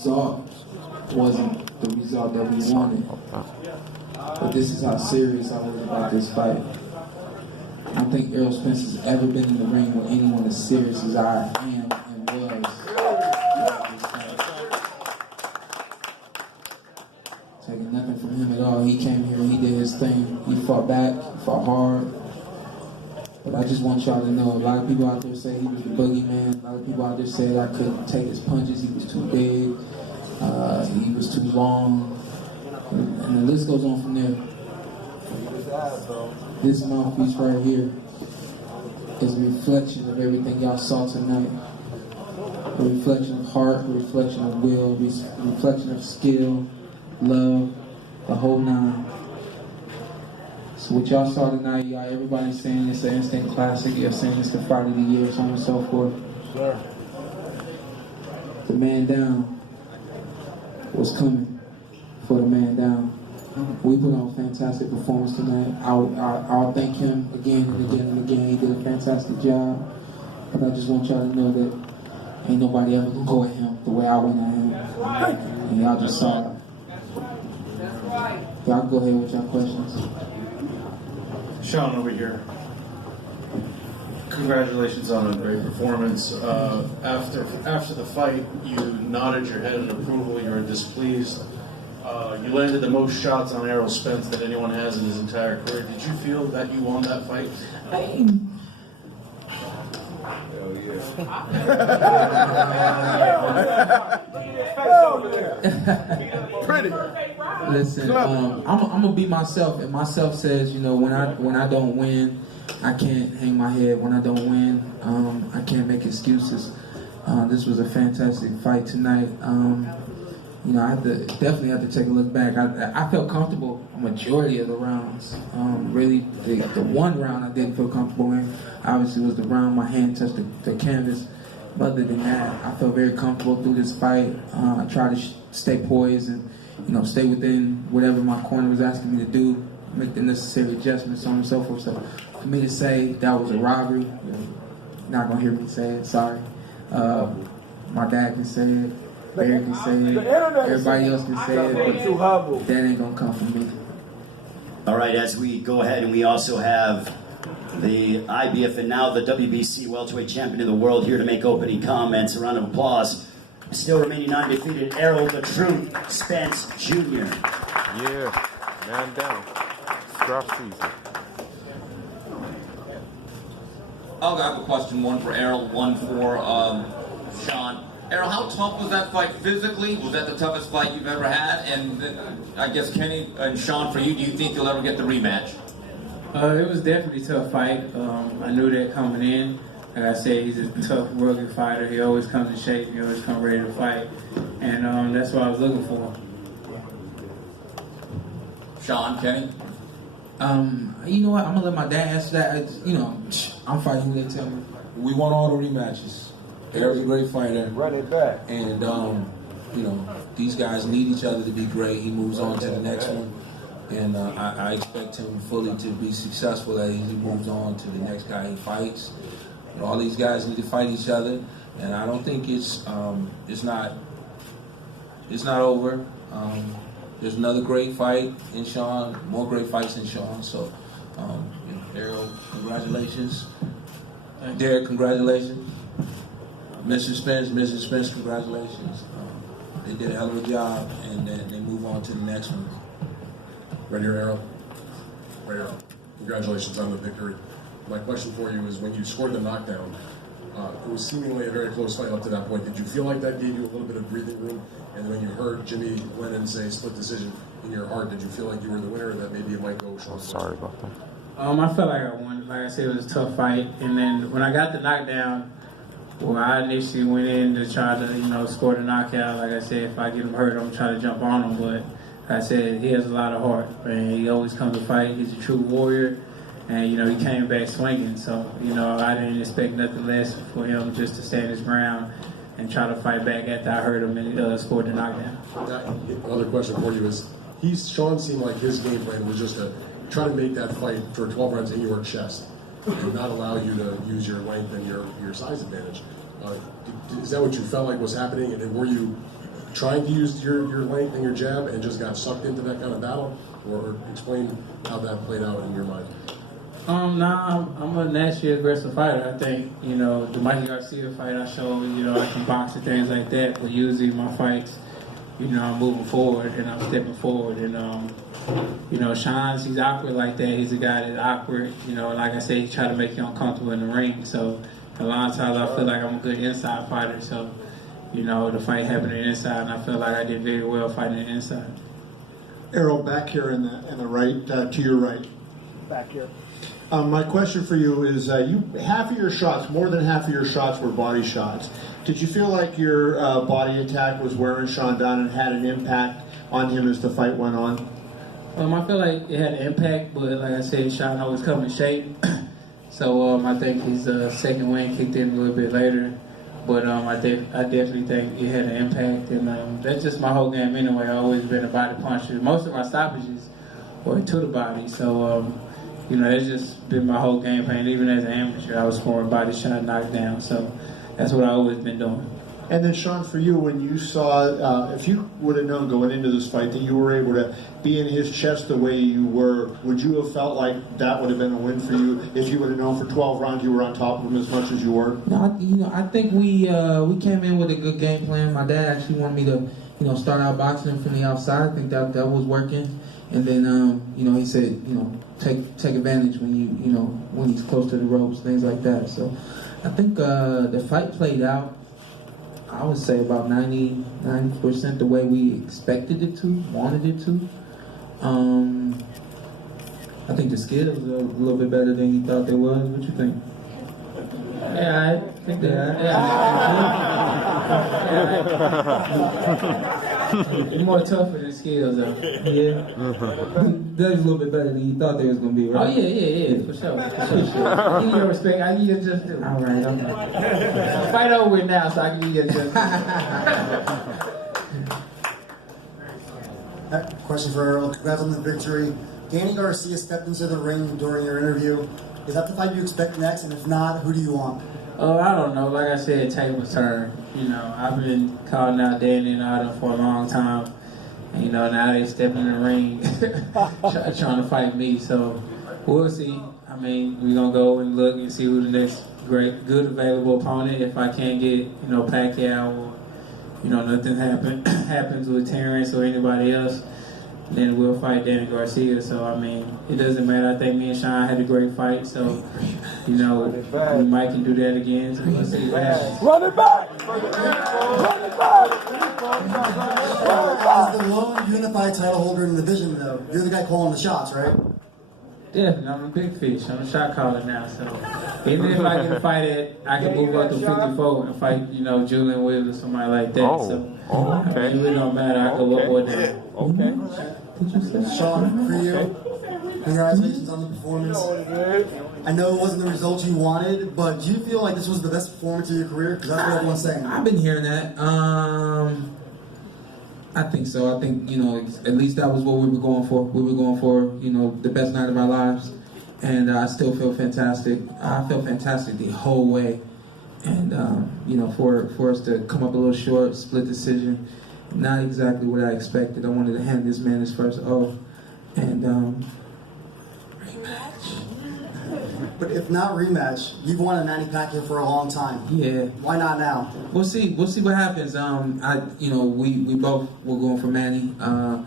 result wasn't the result that we wanted. But this is how serious I was about this fight. I don't think Errol Spence has ever been in the ring with anyone as serious as I am and was. Taking nothing from him at all. He came here, he did his thing. He fought back, he fought hard. But I just want y'all to know, a lot of people out there say he was the boogeyman. A lot of people out there said I couldn't take his punches. He was too big. He was too long. And the list goes on from there. This mouthpiece right here is a reflection of everything y'all saw tonight. A reflection of heart, a reflection of will, a reflection of skill, love, the whole nine. So what y'all saw tonight, y'all, everybody's saying it's an instant classic. You're saying it's the fight of the year, so on and so forth. Sure. The man down was coming for the man down. We put on a fantastic performance tonight. I'll thank him again and again and again. He did a fantastic job. But I just want y'all to know that ain't nobody ever gonna go at him the way I went at him. And y'all just saw it. Y'all go ahead with your questions. Sean over here. Congratulations on a great performance. After the fight, you nodded your head in approval. You were displeased. You landed the most shots on Errol Spence that anyone has in his entire career. Did you feel that you won that fight? Pretty. Listen, I'm gonna be myself, and myself says, you know, when I don't win, I can't hang my head. When I don't win, I can't make excuses. This was a fantastic fight tonight. You know, I definitely have to take a look back. I felt comfortable a majority of the rounds. Really, the one round I didn't feel comfortable in, obviously, was the round my hand touched the canvas. But other than that, I felt very comfortable through this fight. I tried to stay poised and, you know, stay within whatever my corner was asking me to do, make the necessary adjustments, so on and so forth. So for me to say that was a robbery, you're not gonna hear me say it. Sorry. My dad can say it. Barry can say it, everybody else can say it, but that ain't gonna come from me. All right, as we go ahead, and we also have the IBF and now the WBC welterweight champion of the world here to make opening comments. A round of applause. Still remaining undefeated, Errol the Truth Spence Jr. Yeah, man down. Scrap season. I'll have a question, one for Errol, one for Sean. Errol, how tough was that fight physically? Was that the toughest fight you've ever had? And I guess Kenny and Sean, for you, do you think you'll ever get the rematch? It was definitely a tough fight. I knew that coming in. Like I said, he's a tough, rugged fighter. He always comes in shape. He always comes ready to fight. And that's what I was looking for. Sean, Kenny? You know what? I'm gonna let my dad answer that. You know, I'm fighting who they tell me. We want all the rematches. Errol's a great fighter. Run it back. And, you know, these guys need each other to be great. He moves on to the next one. And I expect him fully to be successful as he moves on to the next guy he fights. But all these guys need to fight each other. And I don't think it's not over. There's another great fight in Sean, more great fights in Sean. So, you know, Errol, congratulations. Derek, congratulations. Mr. Spence, congratulations. They did a hell of a job, and then they move on to the next one. Right here, Errol. Right here. Congratulations on the victory. My question for you is, when you scored the knockdown, it was seemingly a very close fight up to that point. Did you feel like that gave you a little bit of breathing room? And when you heard Jimmy Lennon say split decision in your heart, did you feel like you were the winner, or that maybe it might go Sean? Sorry about that. I felt like I won. Like I said, it was a tough fight. And then when I got the knockdown, well, I initially went in to try to, you know, score the knockout. Like I said, if I get him hurt, I'm trying to jump on him. But like I said, he has a lot of heart, and he always comes to fight. He's a true warrior, and, you know, he came back swinging. So, you know, I didn't expect nothing less for him just to stand his ground and try to fight back after I hurt him and scored the knockdown. Another question for you is, Sean seemed like his game plan was just to try to make that fight for 12 rounds in your chest and not allow you to use your length and your size advantage. Is that what you felt like was happening? And were you trying to use your length and your jab and just got sucked into that kind of battle? Or explain how that played out in your mind. Nah, I'm a naturally aggressive fighter. I think, you know, the Mikey Garcia fight I showed, you know, I can box and things like that, but usually my fights, you know, I'm moving forward and I'm stepping forward. And, you know, Sean's, he's awkward like that. He's a guy that's awkward. You know, like I said, he try to make you uncomfortable in the ring. So a lot of times I feel like I'm a good inside fighter. So, you know, the fight happened on the inside, and I feel like I did very well fighting the inside. Errol, back here in the right, to your right. Back here. My question for you is, half of your shots, more than half of your shots were body shots. Did you feel like your body attack was wearing Sean down and had an impact on him as the fight went on? I feel like it had an impact, but like I said, Sean always come in shape. So I think his second win kicked in a little bit later. But I definitely think it had an impact, and that's just my whole game anyway. I've always been a body puncher. Most of my stoppages were to the body, so you know, that's just been my whole game plan. Even as an amateur, I was scoring body shot, knockdown, so that's what I've always been doing. And then, Sean, for you, when you saw, if you would have known going into this fight that you were able to be in his chest the way you were, would you have felt like that would have been a win for you if you would have known for 12 rounds you were on top of him as much as you were? No, I think we came in with a good game plan. My dad actually wanted me to, start out boxing him from the outside. I think that was working. And then, he said, take advantage when he's close to the ropes, things like that. So I think the fight played out, I would say about 90% the way we expected it to, wanted it to. I think the skills are a little bit better than you thought they was. What you think? Yeah, I think that. It's more tougher than skills, though. Yeah. That was a little bit better than you thought they was gonna be, right? Oh yeah, for sure. I give you your respect. I give you just due. All right. Okay. Fight over it now, so I can give you just Question for Errol. Congrats on the victory. Danny Garcia stepped into the ring during your interview. Is that the fight you expect next? And if not, who do you want? I don't know. Like I said, tables turn. I've been calling out Danny and Adam for a long time. And, now they step in the ring trying to fight me. So we'll see. I mean, we're going to go and look and see who the next good available opponent. If I can't get, Pacquiao or, nothing happens with Terrence or anybody else, then we'll fight Danny Garcia. So, I mean, it doesn't matter. I think me and Sean had a great fight. So, we might can do that again. So we'll see what happens. Run it back! Run it back! As the lone unified title holder in the division, though, you're the guy calling the shots, right? Definitely. I'm a big fish. I'm a shot caller now. So, even if I get a fight I can move up to 54 and fight, Julian Williams or somebody like that. Okay. It really don't matter. I can go up or down. Okay. Sean, for you, congratulations on the performance. I know it wasn't the result you wanted, but do you feel like this was the best performance of your career? Because that's what everyone's saying. I've been hearing that. I think so. I think, at least that was what we were going for. We were going for, the best night of our lives. And I still feel fantastic. I felt fantastic the whole way. And, for us to come up a little short, split decision, not exactly what I expected. I wanted to hand this man his first O. And, rematch. But if not rematch, you've wanted Manny Pacquiao for a long time. Yeah. Why not now? We'll see. We'll see what happens. We both were going for Manny. I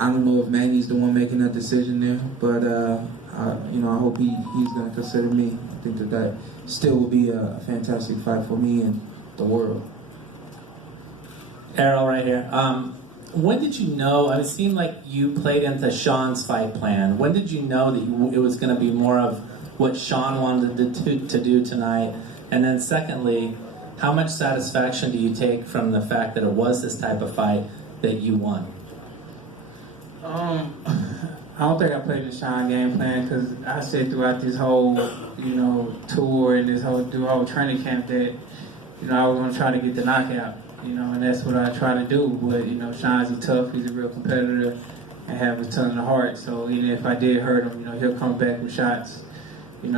don't know if Manny's the one making that decision there, but I hope he's going to consider me. I think that still will be a fantastic fight for me and the world. Errol, right here. When did you know? It seemed like you played into Sean's fight plan. When did you know that it was going to be more of what Sean wanted to do tonight? And then secondly, how much satisfaction do you take from the fact that it was this type of fight that you won? I don't think I played the Sean game plan because I said throughout this whole, tour and this whole training camp that, I was going to try to get the knockout, and that's what I try to do. But, Sean's tough, he's a real competitor and have a ton of heart. So even if I did hurt him, he'll come back with shots. I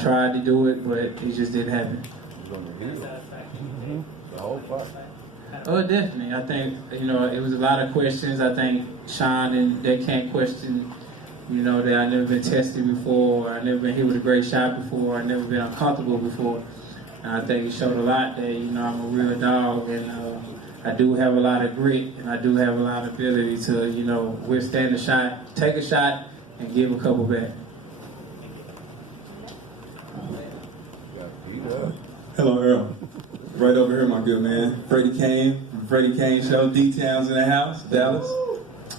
tried to do it, but it just didn't happen. Oh, definitely. I think, it was a lot of questions. I think Sean and they can't question, that I've never been tested before, or I've never been hit with a great shot before, or I've never been uncomfortable before. And I think it showed a lot that, I'm a real dog, and I do have a lot of grit, and I do have a lot of ability to, withstand a shot, take a shot, and give a couple back. Hello, Earl. Right over here, my good man. Freddie Kane from Freddie Kane Show. D-Town's in the house, Dallas.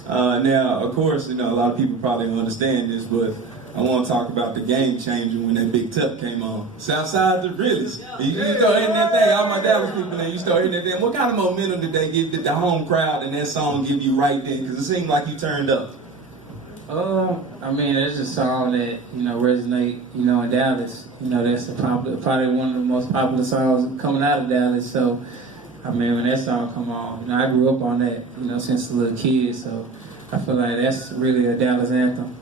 Now, of course, a lot of people probably don't understand this, but I want to talk about the game changer when that big tuck came on. Southside the realest. You start hitting that thing, all my Dallas people there, you start hitting that thing. What kind of momentum did they give, did the home crowd and that song give you right then? Because it seemed like you turned up. It's a song that, resonate, in Dallas. That's probably one of the most popular songs coming out of Dallas. So, when that song come on, I grew up on that, since a little kid. So, I feel like that's really a Dallas anthem.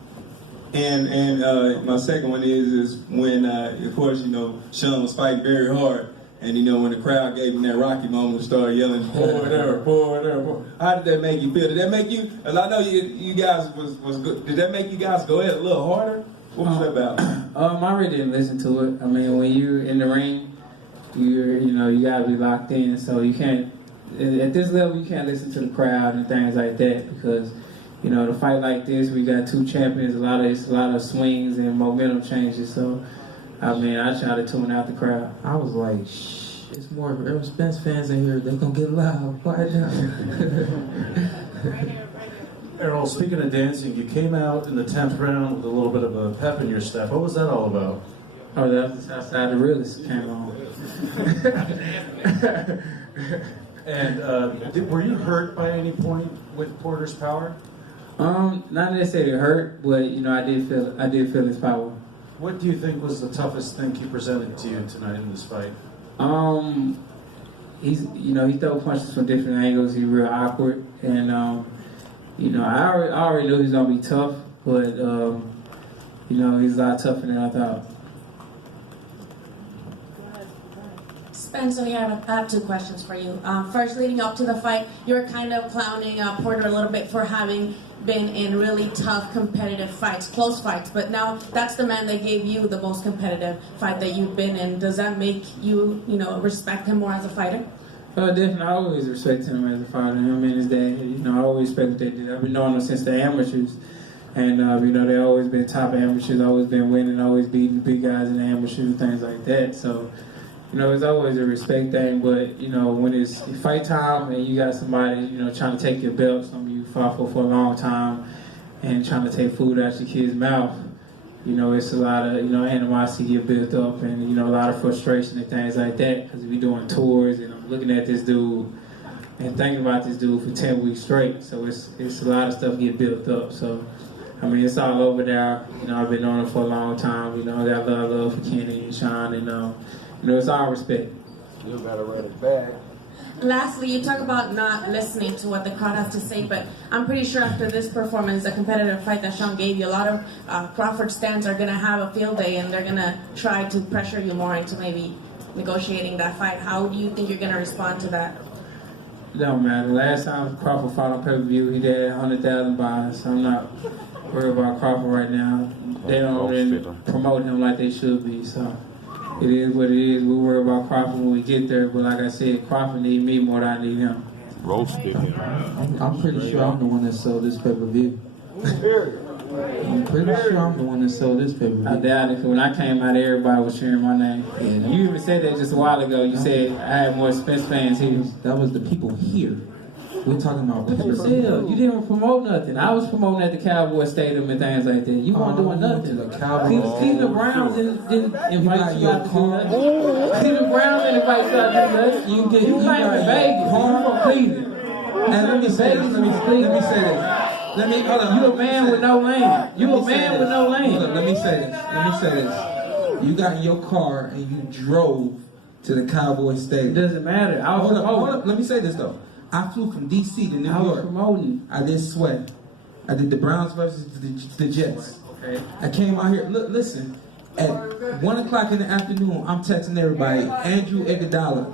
And my second one is when, of course, Sean was fighting very hard. And, when the crowd gave him that Rocky moment and started yelling, pour it there, pour it there, pour. How did that make you feel? Did that make you, I know you guys was good. Did that make you guys go at it a little harder? What was that about? I really didn't listen to it. When you're in the ring, you gotta be locked in. So you can't, at this level, you can't listen to the crowd and things like that because, to fight like this, we got two champions. It's a lot of swings and momentum changes. So, I try to tune out the crowd. I was like, shh, it's more Earl Spence fans in here. They're gonna get loud. Quiet down. Errol, speaking of dancing, you came out in the 10th round with a little bit of a pep in your step. What was that all about? Oh, that was Outside the Realest came on. And were you hurt by any point with Porter's power? Not necessarily hurt, but I did feel his power. What do you think was the toughest thing he presented to you tonight in this fight? He throw punches from different angles. He's real awkward, and I already knew he was gonna be tough, but he's a lot tougher than I thought. Spence, I have two questions for you. First, leading up to the fight, you were kind of clowning Porter a little bit for having been in really tough competitive fights, close fights, but now that's the man that gave you the most competitive fight that you've been in. Does that make you, respect him more as a fighter? Definitely, I always respect him as a fighter. Him and his dad, I always respect what they did. I've been knowing them since they're amateurs. And, they always been top amateurs, always been winning, always beating the big guys in the amateurs, things like that. So, it's always a respect thing, but, when it's fight time and you got somebody, trying to take your belt, something you fought for a long time, and trying to take food out your kid's mouth, it's a lot of, animosity get built up and, a lot of frustration and things like that, because we doing tours and I'm looking at this dude and thinking about this dude for 10 weeks straight, so it's a lot of stuff get built up, so, it's all over there, I've been on it for a long time, I got a lot of love for Kenny and Sean, and, it's all respect. You gotta run it back. Lastly, you talk about not listening to what the crowd has to say, but I'm pretty sure after this performance, the competitive fight that Sean gave you, a lot of Crawford stands are going to have a field day and they're going to try to pressure you more into maybe negotiating that fight. How do you think you're going to respond to that? It don't matter. Last time Crawford fought on pay-per-view, he did 100,000 buys, so I'm not worried about Crawford right now. They don't really promote him like they should be, so it is what it is. We worry about Crawford when we get there, but like I said, Crawford need me more than I need him. Roasted him. I'm pretty sure I'm the one that sold this pay-per-view. I'm pretty sure I'm the one that sold this pay-per-view. I doubt it, 'cause when I came out, everybody was cheering my name. Yeah, you even said that just a while ago. You said I had more Spence fans here. That was the people here. We're talking about people. Still, you didn't promote nothing. I was promoting at the Cowboy Stadium and things like that. You weren't doing nothing. The Cowboys. Cleveland Browns didn't invite you out to do nothing. Cleveland Browns didn't invite you out to do nothing. You playing in Vegas. You from Cleveland. And let me say this. Let me say this. Hold on. You a man with no lane. You a man with no lane. Let me say this. You got in your car and you drove to the Cowboy Stadium. It doesn't matter. Hold up. Let me say this though. I flew from D.C. to New York. I was promoting. I did sweat. I did the Browns versus the Jets. Okay. I came out here. Look, listen. At 1 o'clock in the afternoon, I'm texting everybody. Andre Iguodala,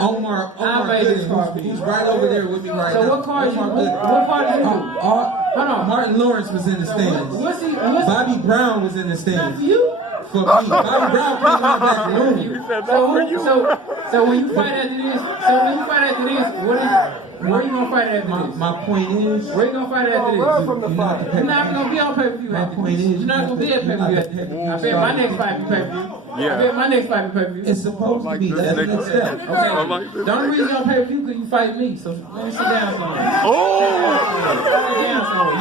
Omar Gooding, who's right over there with me right now. So what part is you? Omar Gooding. What part is you? Hold on. Martin Lawrence was in the stands. Bobby Brown was in the stands. You? For me, Bobby Brown came in the back room. So when you fight after this, where you gonna fight after this? My point is, where you gonna fight after this? You're not gonna be on pay-per-view after this. You're not gonna be at pay-per-view after this. I bet my next fight be pay-per-view. Yeah. I bet my next fight be pay-per-view. It's supposed to be. That's the next step. Okay. The only reason you're on pay-per-view because you fight me. So let me sit down somewhere. Oh! Sit down somewhere.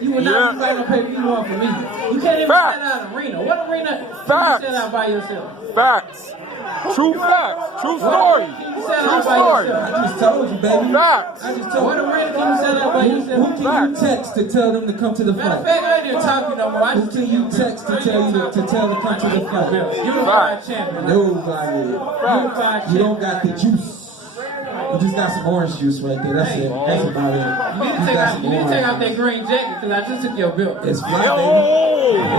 You would not be fighting on pay-per-view one for me. You can't even sell out an arena. What arena can you sell out by yourself? Facts. True facts. True story. True story. I just told you, baby. Facts. I just told What you. arena can you sell out by yourself? Who can you text to tell them to come to the Matter of fight? fact, I ain't even talking no more. Who can you text to tell them to come to the fight? Unified champion. Nobody. Unified You don't got the juice. You just got some orange juice right there. That's it. That's about it. You need to take off that green jacket because I just took your belt. It's fly, baby.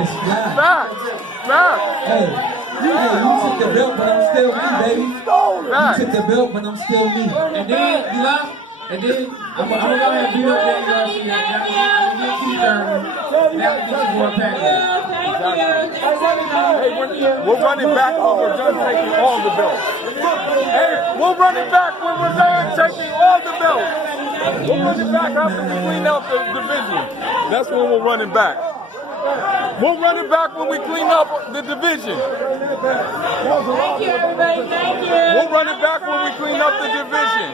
It's fly. Facts. Facts. Hey, you took the belt, but I'm still me, baby. You took the belt, but I'm still me. And then you love, and then I'm gonna go ahead and beat up that UFC. I'm gonna get you done. That will get you more packed. Hey, we're running back when we're done taking all the belts. Hey, we'll run it back when we're done taking all the belts. We'll run it back after we clean out the division. That's when we'll run it back. We'll run it back when we clean up the division. Thank you, everybody. Thank you. We'll run it back when we clean up the division.